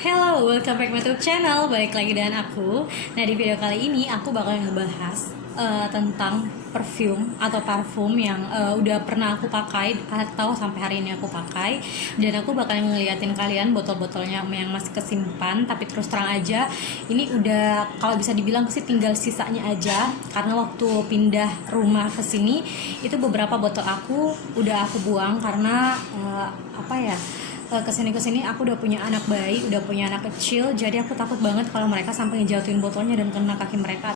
Hello, welcome back to my YouTube channel. Balik lagi dengan aku. Nah, di video kali ini aku bakal ngebahas tentang perfume atau parfum yang udah pernah aku pakai atau sampai hari ini aku pakai. Dan aku bakal ngeliatin kalian botol-botolnya yang masih kesimpan. Tapi terus terang aja, ini udah kalau bisa dibilang sih tinggal sisanya aja. Karena waktu pindah rumah ke sini, itu beberapa botol aku udah aku buang karena kesini aku udah punya anak bayi, udah punya anak kecil, jadi aku takut banget kalau mereka sampai ngejatuhin botolnya dan kena kaki mereka.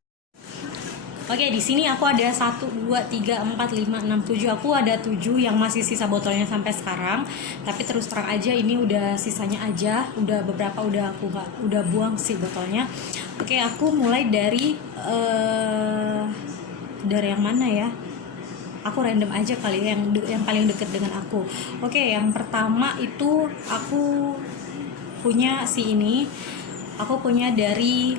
Oke, di sini aku ada 1, 2, 3, 4, 5, 6, 7. Aku ada 7 yang masih sisa botolnya sampai sekarang. Tapi terus terang aja ini udah sisanya aja, udah beberapa udah aku udah buang sih botolnya. Oke, aku mulai dari yang mana ya? Aku random aja kali yang paling deket dengan aku. Oke, yang pertama itu aku punya si ini. Aku punya dari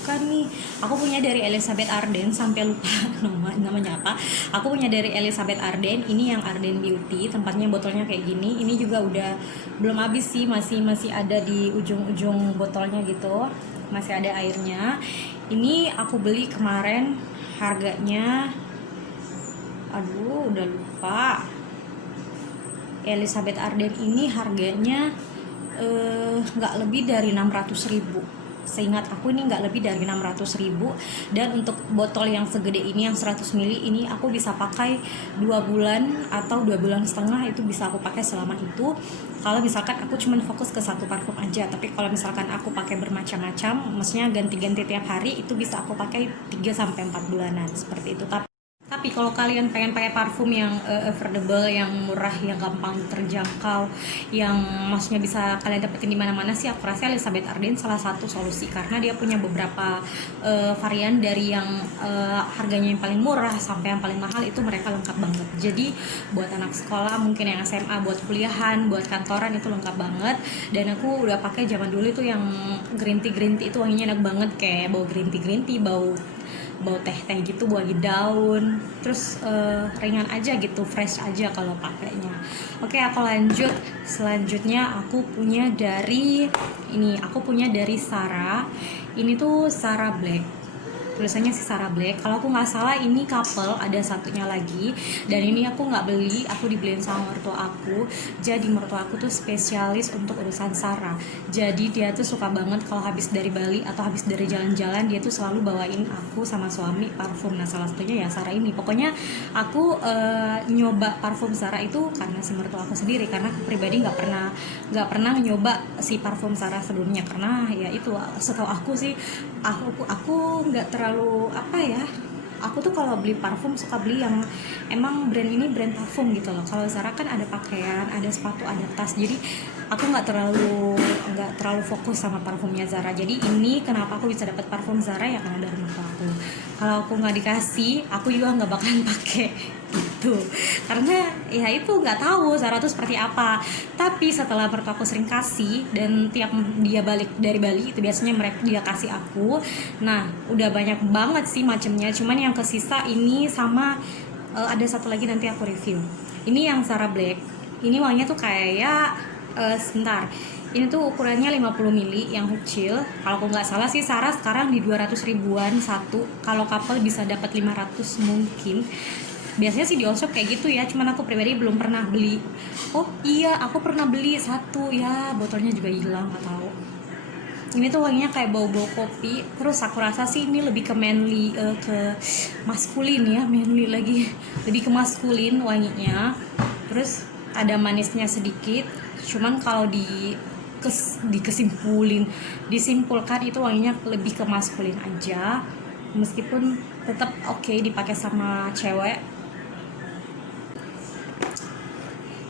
bukan nih. Aku punya dari Elizabeth Arden, sampai lupa namanya apa. Aku punya dari Elizabeth Arden. Ini yang Arden Beauty. Tempatnya botolnya kayak gini. Ini juga udah belum habis sih, masih ada di ujung-ujung botolnya gitu. Masih ada airnya. Ini aku beli kemarin, harganya udah lupa. Elizabeth Arden ini harganya nggak lebih dari 600.000. Seingat aku ini nggak lebih dari 600.000. Dan untuk botol yang segede ini, yang 100 ml ini, aku bisa pakai 2 bulan atau 2 bulan setengah. Itu bisa aku pakai selama itu kalau misalkan aku cuma fokus ke satu parfum aja. Tapi kalau misalkan aku pakai bermacam-macam, maksudnya ganti-ganti tiap hari, itu bisa aku pakai 3-4 bulanan seperti itu. Tapi kalau kalian pengen pakai parfum yang affordable, yang murah, yang gampang terjangkau, yang maksudnya bisa kalian dapetin di mana-mana sih, aku rasa Elizabeth Arden salah satu solusi, karena dia punya beberapa varian, dari yang harganya yang paling murah sampai yang paling mahal, itu mereka lengkap banget. Jadi buat anak sekolah, mungkin yang SMA, buat kuliahan, buat kantoran, itu lengkap banget. Dan aku udah pakai zaman dulu itu yang green tea itu wanginya enak banget, kayak bau green tea, bau teh gitu, wangi daun, terus ringan aja gitu, fresh aja kalau pakainya. Oke, aku lanjut. Selanjutnya aku punya dari Sarah. Ini tuh Sarah Black, tulisannya si Sarah Black. Kalau aku nggak salah ini couple, ada satunya lagi. Dan ini aku nggak beli, aku dibeliin sama mertua aku. Jadi mertua aku tuh spesialis untuk urusan Sarah. Jadi dia tuh suka banget kalau habis dari Bali atau habis dari jalan-jalan, dia tuh selalu bawain aku sama suami parfum. Nah, salah satunya ya Sarah ini. Pokoknya aku nyoba parfum Sarah itu karena si mertua aku sendiri, karena aku pribadi nggak pernah nyoba si parfum Sarah sebelumnya, karena ya itu, setahu aku sih, aku nggak terlalu aku tuh kalau beli parfum suka beli yang emang brand ini brand parfum gitu loh. Kalau Zara kan ada pakaian, ada sepatu, ada tas, jadi aku nggak terlalu fokus sama parfumnya Zara. Jadi ini kenapa aku bisa dapat parfum Zara, ya karena dari mertua aku. Kalau aku nggak dikasih, aku juga nggak bakalan pakai gitu, karena ya itu nggak tahu Zara tuh seperti apa. Tapi setelah mertua aku sering kasih, dan tiap dia balik dari Bali itu biasanya dia kasih aku. Nah, udah banyak banget sih macamnya. Cuman yang kesisa ini sama ada satu lagi nanti aku review. Ini yang Sarah Black. Ini wanginya tuh kayak sebentar. Ini tuh ukurannya 50 ml yang kecil. Kalau aku nggak salah sih Sarah sekarang di 200 ribuan satu. Kalau couple bisa dapat 500 mungkin. Biasanya sih di all-shop kayak gitu ya, cuman aku pribadi belum pernah beli. Oh iya, aku pernah beli satu ya, botolnya juga hilang, nggak tahu. Ini tuh wanginya kayak bau-bau kopi. Terus aku rasa sih ini lebih ke manly, ke maskulin ya, manly lagi, lebih ke maskulin wanginya. Terus ada manisnya sedikit. Cuman kalau disimpulkan itu wanginya lebih ke maskulin aja. Meskipun tetap oke dipakai sama cewek.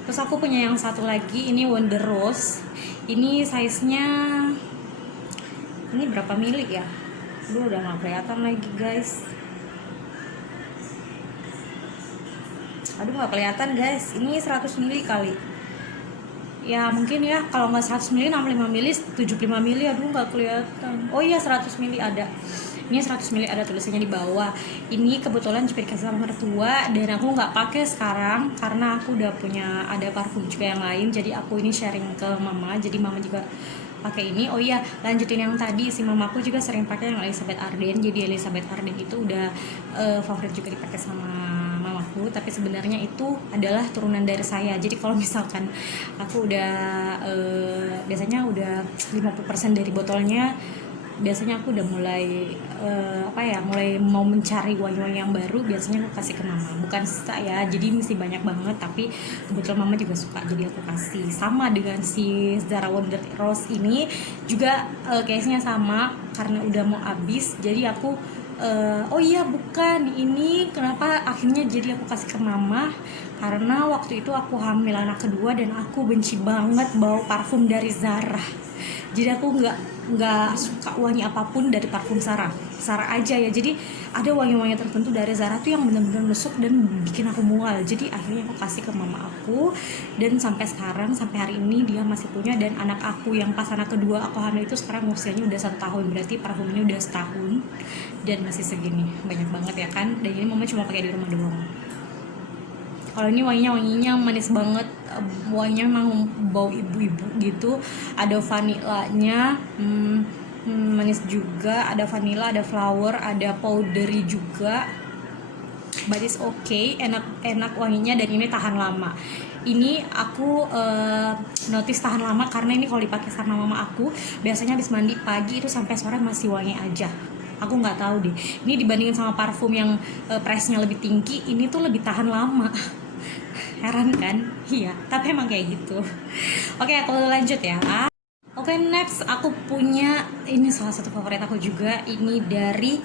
Terus aku punya yang satu lagi, ini Wonder Rose. Ini size-nya, ini berapa mili ya? Udah nggak kelihatan lagi guys. Nggak kelihatan guys. Ini 100 mili kali. Ya mungkin ya, kalau nggak 100 mili, 65 mili, 75 mili. Nggak kelihatan. Oh iya, 100 mili ada. Ini 100 ml ada tulisannya di bawah. Ini kebetulan juga dikasih sama mertua dan aku nggak pakai sekarang karena aku udah punya ada parfum juga yang lain. Jadi aku ini sharing ke mama. Jadi mama juga pakai ini. Oh iya, lanjutin yang tadi, si mamaku juga sering pakai yang Elizabeth Arden. Jadi Elizabeth Arden itu udah favorit juga dipakai sama mamaku, tapi sebenarnya itu adalah turunan dari saya. Jadi kalau misalkan aku udah biasanya udah 50% dari botolnya, biasanya aku udah mulai mulai mau mencari wangi-wangi yang baru, biasanya aku kasih ke mama, bukan sisa ya, jadi mesti banyak banget, tapi kebetulan mama juga suka jadi aku kasih. Sama dengan si Zara Wonder Rose ini juga case-nya sama, karena udah mau habis jadi aku oh iya bukan, ini kenapa akhirnya jadi aku kasih ke mama, karena waktu itu aku hamil anak kedua dan aku benci banget bau parfum dari Zara. Jadi aku nggak suka wangi apapun dari parfum Zara aja ya. Jadi ada wangi-wangi tertentu dari Zara tuh yang benar-benar nusuk dan bikin aku mual. Jadi akhirnya aku kasih ke mama aku, dan sampai sekarang, sampai hari ini dia masih punya. Dan anak aku yang pas anak kedua aku hamil itu sekarang usianya udah 1 tahun, berarti parfum ini udah setahun dan masih segini, banyak banget ya kan. Dan ini mama cuma pakai di rumah doang. Kalau ini wanginya manis banget, wanginya memang bau ibu-ibu gitu. Ada vanilanya, manis juga, ada vanilla, ada flower, ada powdery juga. But it's okay, enak wanginya, dan ini tahan lama. Ini aku notice tahan lama karena ini kalau dipakai sama mama aku, biasanya habis mandi pagi itu sampai sore masih wangi aja. Aku nggak tahu deh, ini dibandingin sama parfum yang price-nya lebih tinggi, ini tuh lebih tahan lama. Heran kan? Iya, tapi emang kayak gitu. Oke, aku lanjut ya. Oke, next aku punya ini salah satu favorit aku juga, ini dari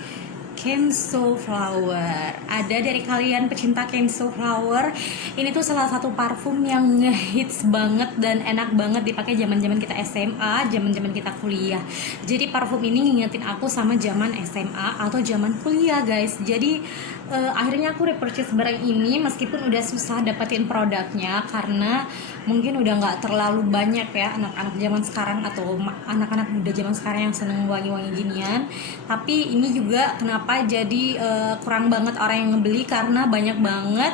Kenzo Flower. Ada dari kalian pecinta Kenzo Flower, ini tuh salah satu parfum yang ngehits banget dan enak banget dipakai zaman-zaman kita SMA, zaman-zaman kita kuliah. Jadi parfum ini ngingetin aku sama zaman SMA atau zaman kuliah, guys. Jadi akhirnya aku repurchase barang ini meskipun udah susah dapetin produknya karena mungkin udah nggak terlalu banyak ya anak-anak zaman sekarang atau anak-anak muda zaman sekarang yang seneng wangi-wangi ginian. Tapi ini juga kenapa jadi kurang banget orang yang ngebeli, karena banyak banget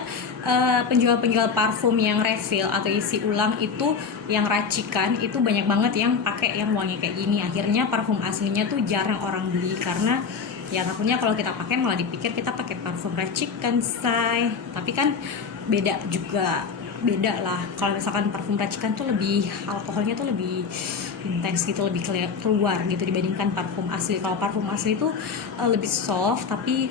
penjual-penjual parfum yang refill atau isi ulang itu, yang racikan itu banyak banget yang pakai yang wangi kayak gini. Akhirnya parfum aslinya tuh jarang orang beli karena ya takutnya kalau kita pakai malah dipikir kita pakai parfum racikan, say. Tapi kan beda juga, beda lah. Kalau misalkan parfum racikan tuh lebih, alkoholnya tuh lebih intens gitu, lebih keluar gitu dibandingkan parfum asli. Kalau parfum asli tuh lebih soft, tapi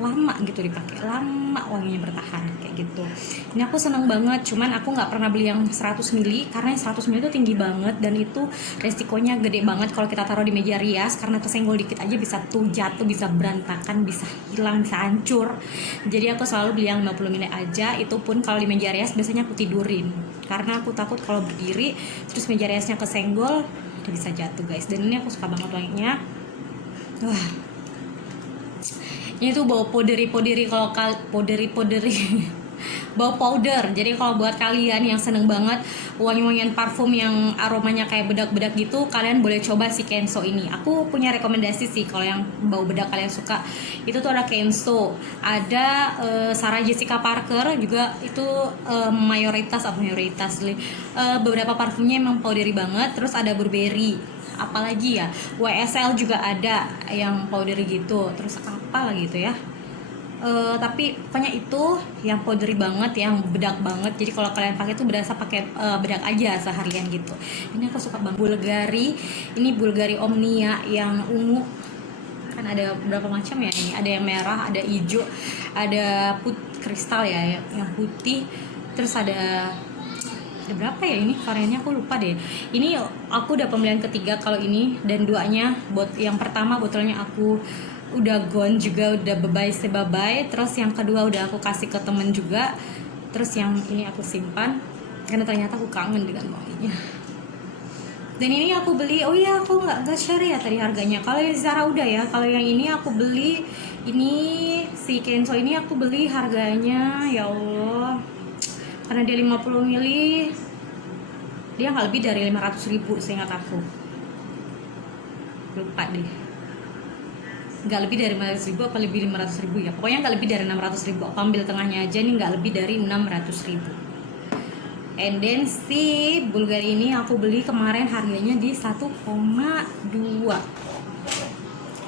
lama gitu dipakai, lama wanginya bertahan kayak gitu. Ini aku seneng banget, cuman aku nggak pernah beli yang 100 ml karena yang 100 ml itu tinggi banget dan itu resikonya gede banget kalau kita taruh di meja rias, karena kesenggol dikit aja bisa tuh jatuh, bisa berantakan, bisa hilang, bisa hancur. Jadi aku selalu beli yang 50 ml aja, itu pun kalau di meja rias biasanya aku tidurin karena aku takut kalau berdiri terus meja riasnya kesenggol dia bisa jatuh, guys. Dan ini aku suka banget wanginya. Wah, ini tuh bau powdery, kalau powdery bau powder. Jadi kalau buat kalian yang seneng banget wangi-wangian parfum yang aromanya kayak bedak-bedak gitu, kalian boleh coba si Kenzo ini. Aku punya rekomendasi sih kalau yang bau bedak kalian suka. Itu tuh ada Kenzo, ada Sarah Jessica Parker juga, itu mayoritas beberapa parfumnya emang powdery banget. Terus ada Burberry, apalagi ya, YSL juga ada yang powdery gitu. Terus apa lagi itu ya, tapi pokoknya itu yang powdery banget, yang bedak banget. Jadi kalau kalian pakai tuh berasa pakai bedak aja seharian gitu. Ini aku suka banget. Bulgari, ini Bulgari Omnia yang ungu, kan ada beberapa macam ya. Ini ada yang merah, ada hijau, ada kristal ya yang putih. Terus ada berapa ya ini variannya, aku lupa deh. Ini aku udah pembelian ketiga kalau ini, dan duanya yang pertama botolnya aku udah gone juga, udah bye-bye. Terus yang kedua udah aku kasih ke temen juga. Terus yang ini aku simpan karena ternyata aku kangen dengan wanginya. Dan ini aku beli, oh iya aku nggak share ya tadi harganya. Kalau yang Zara udah ya, kalau yang ini aku beli, ini si Kenzo ini aku beli harganya, ya Allah, karena dia 50 ml dia nggak lebih dari 500.000 seingat aku. lupa deh, nggak lebih dari 500.000 apa lebih 500.000 ya, pokoknya nggak lebih dari 600.000. Aku ambil tengahnya aja nih, nggak lebih dari 600.000. And then si Bulgari ini aku beli kemarin harganya di 1,2.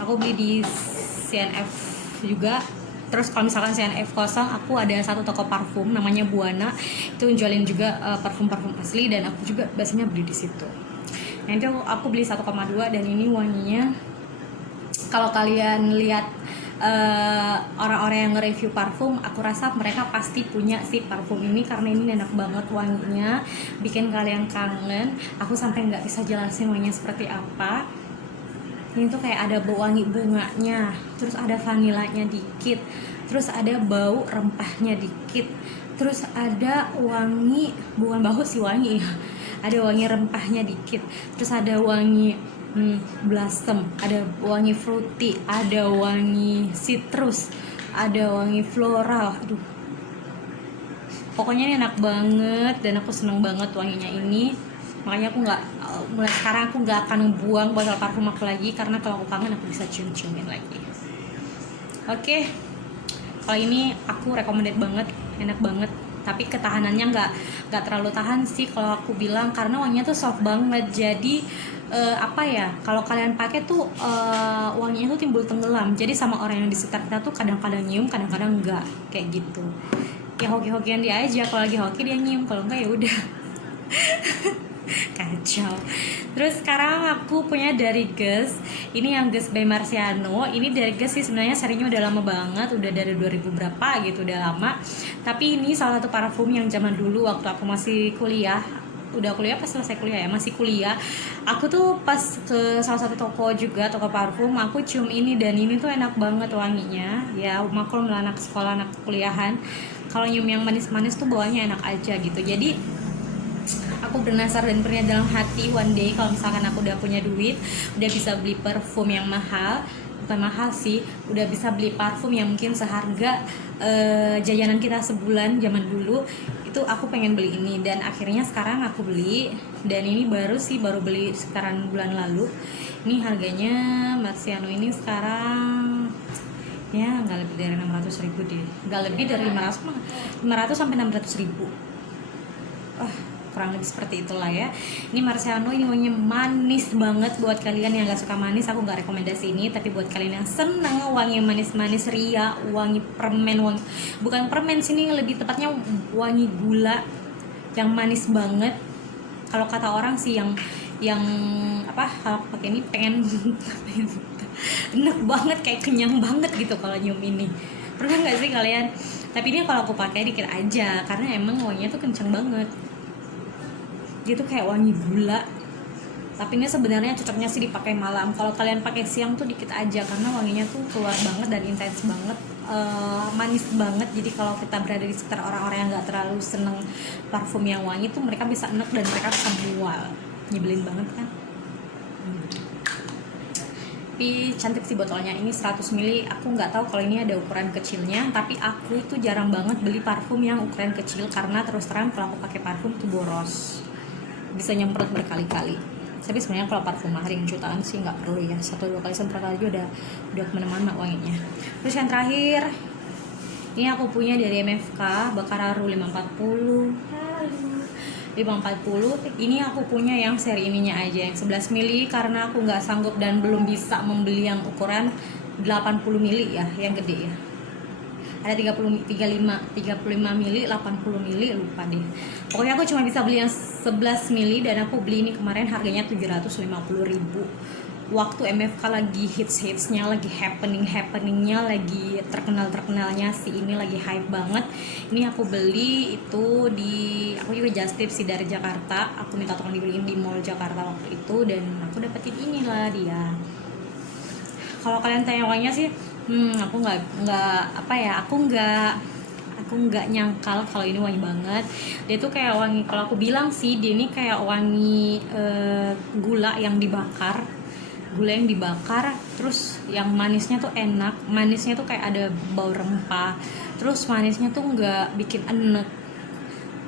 Aku beli di CNF juga. Terus kalau misalkan CNF kosong, aku ada satu toko parfum namanya Buana, itu jualin juga parfum-parfum asli, dan aku juga biasanya beli di situ. Nah itu aku beli 1,2, dan ini wanginya kalau kalian lihat orang-orang yang nge-review parfum, aku rasa mereka pasti punya si parfum ini karena ini enak banget wanginya, bikin kalian kangen. Aku sampai nggak bisa jelasin wanginya seperti apa. Ini tuh kayak ada bau wangi bunganya, terus ada vanilanya dikit, terus ada bau rempahnya dikit, terus ada wangi, bukan bau sih, wangi ada wangi rempahnya dikit, terus ada wangi blossom, ada wangi fruity, ada wangi citrus, ada wangi floral. Aduh, pokoknya ini enak banget dan aku seneng banget wanginya ini. Makanya aku nggak, mulai sekarang aku nggak akan buang botol parfum aku lagi, karena kalau aku kangen aku bisa cium-ciumin lagi. Oke, kalau ini aku recommended banget, enak banget. Tapi ketahanannya nggak terlalu tahan sih kalau aku bilang, karena wanginya tuh soft banget. Jadi apa ya, kalau kalian pakai tuh wanginya tuh timbul tenggelam. Jadi sama orang yang di sekitar kita tuh kadang-kadang nyium, kadang-kadang enggak, kayak gitu. Ya hoki-hokian dia aja, kalau lagi hoki dia nyium, kalau enggak ya udah. Kacau. Terus sekarang aku punya dari Guess. Ini yang Guess by Marciano. Ini dari Guess sih sebenarnya serinya udah lama banget, udah dari 2000 berapa gitu, udah lama. Tapi ini salah satu parfum yang zaman dulu waktu aku masih kuliah. Udah kuliah pas selesai kuliah ya, masih kuliah. Aku tuh pas ke salah satu toko juga, toko parfum, aku cium ini, dan ini tuh enak banget wanginya. Ya maklum lah, anak sekolah, anak kuliahan, kalau nyium yang manis-manis tuh bawanya enak aja gitu. Jadi aku bernasar dan pernah dalam hati one day kalau misalkan aku udah punya duit, udah bisa beli parfum yang mahal, bukan mahal sih, udah bisa beli parfum yang mungkin seharga jajanan kita sebulan zaman dulu, itu aku pengen beli ini. Dan akhirnya sekarang aku beli, dan ini baru beli sekitaran bulan lalu. Ini harganya Marciano ini sekarang ya nggak lebih dari 600.000 deh, nggak lebih dari 500 sampai 600.000. Kurang lebih seperti itulah ya. Ini Marciano, ini wanginya manis banget. Buat kalian yang gak suka manis, aku gak rekomendasi ini. Tapi buat kalian yang seneng wangi manis-manis, ria, wangi permen, bukan permen sini, lebih tepatnya wangi gula yang manis banget. Kalau kata orang sih yang apa, kalau pakai ini pengen enak banget, kayak kenyang banget gitu kalau nyium ini. Pernah nggak sih kalian? Tapi ini kalau aku pakai dikit aja, karena emang wanginya tuh kencang banget. Dia tuh kayak wangi gula. Tapi ini sebenarnya cocoknya sih dipakai malam. Kalau kalian pakai siang tuh dikit aja, karena wanginya tuh keluar banget dan intens banget, manis banget. Jadi kalau kita berada di sekitar orang-orang yang nggak terlalu seneng parfum yang wangi tuh, mereka bisa enek dan mereka bisa mual. Nyebelin banget kan. Tapi cantik sih botolnya. Ini 100 ml. Aku nggak tahu kalau ini ada ukuran kecilnya, tapi aku tuh jarang banget beli parfum yang ukuran kecil, karena terus terang kalau aku pakai parfum tuh boros, bisa nyemprot berkali-kali. Tapi sebenarnya kalau parfum mahal yang jutaan sih nggak perlu ya, 1-2 kali semprot aja udah kemana-mana wanginya. Terus yang terakhir, ini aku punya dari MFK, Baccarat 540. 540. Ini aku punya yang seri ininya aja, yang 11 ml, karena aku nggak sanggup dan belum bisa membeli yang ukuran 80 ml ya, yang gede ya. Ada 35 mili, 80 mili, lupa deh. Pokoknya aku cuma bisa beli yang 11 mili, dan aku beli ini kemarin harganya 750.000. Waktu MFK lagi hits-hitsnya, lagi happeningnya, lagi terkenalnya si ini lagi hype banget. Ini aku beli itu aku juga just tip sih dari Jakarta. Aku minta tolong dibeliin di mall Jakarta waktu itu, dan aku dapetin inilah dia. Kalau kalian tanya wanginya sih, aku nggak nyangkal kalau ini wangi banget. Dia tuh kayak wangi, kalau aku bilang sih dia ini kayak wangi gula yang dibakar, terus yang manisnya tuh enak. Manisnya tuh kayak ada bau rempah, terus manisnya tuh nggak bikin enek.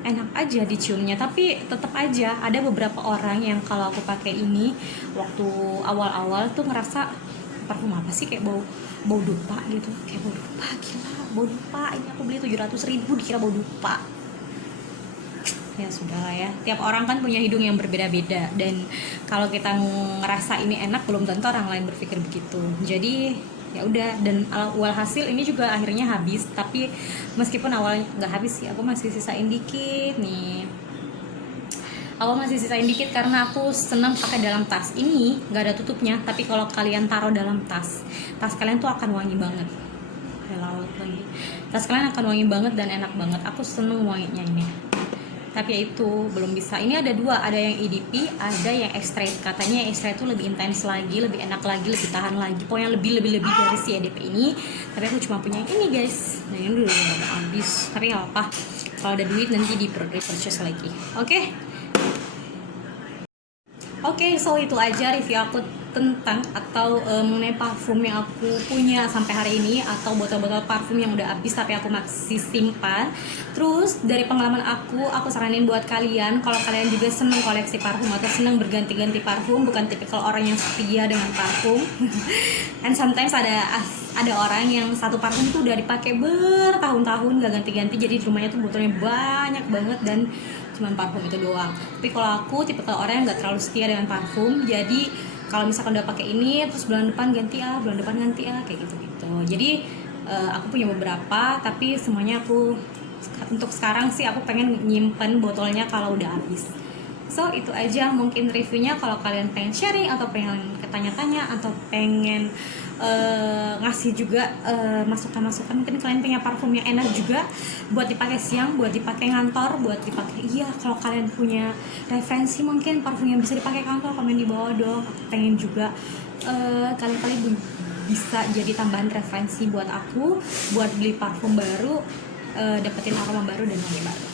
enak aja diciumnya, tapi tetap aja ada beberapa orang yang kalau aku pakai ini waktu awal-awal tuh ngerasa parfum apa sih, kayak bau dupa gitu, kayak bau dupa, gila bau dupa, ini aku beli 700.000 dikira bau dupa. Ya sudah lah ya, tiap orang kan punya hidung yang berbeda-beda, dan kalau kita ngerasa ini enak belum tentu orang lain berpikir begitu. Jadi ya udah, dan walhasil ini juga akhirnya habis. Tapi meskipun awalnya nggak habis sih, aku masih sisain dikit nih, karena aku senang pakai dalam tas. Ini nggak ada tutupnya, tapi kalau kalian taruh dalam tas kalian tuh akan wangi banget. Laut lagi, tas kalian akan wangi banget dan enak banget. Aku seneng wanginya ini. Tapi ya itu belum bisa. Ini ada dua, ada yang EDP, ada yang X-Straight. Katanya X-Straight itu lebih intens lagi, lebih enak lagi, lebih tahan lagi, pokoknya lebih dari si EDP ini. Tapi aku cuma punya ini guys, nah ini dulu udah mau habis. Tapi nggak apa, kalau ada duit nanti di purchase lagi. Oke, so itu aja review aku tentang atau mengenai parfum yang aku punya sampai hari ini, atau botol-botol parfum yang udah habis tapi aku masih simpan. Terus dari pengalaman aku saranin buat kalian, kalau kalian juga seneng koleksi parfum atau seneng berganti-ganti parfum, bukan tipikal orang yang setia dengan parfum. And sometimes ada orang yang satu parfum tuh udah dipakai bertahun-tahun gak ganti-ganti, jadi di rumahnya tuh botolnya banyak banget dan cuman parfum itu doang. Tapi kalau aku tipikal orang yang gak terlalu setia dengan parfum, jadi kalau misalkan udah pakai ini terus bulan depan ganti kayak gitu. Jadi aku punya beberapa, tapi semuanya aku untuk sekarang sih aku pengen nyimpen botolnya kalau udah habis. So itu aja mungkin reviewnya. Kalau kalian pengen sharing atau pengen tanya-tanya atau pengen ngasih juga masukan-masukan, mungkin kalian punya parfum yang enak juga buat dipakai siang, buat dipakai ngantor, buat dipakai, iya kalau kalian punya referensi mungkin parfum yang bisa dipakai kantor, komen di bawah dong. Aku pengen juga kalian bisa jadi tambahan referensi buat aku, buat beli parfum baru, dapetin aroma baru dan wangi baru.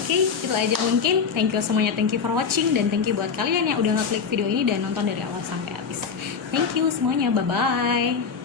Oke, itu aja mungkin. Thank you semuanya, thank you for watching, dan thank you buat kalian yang udah ngeklik video ini dan nonton dari awal sampai habis. Thank you semuanya, bye-bye.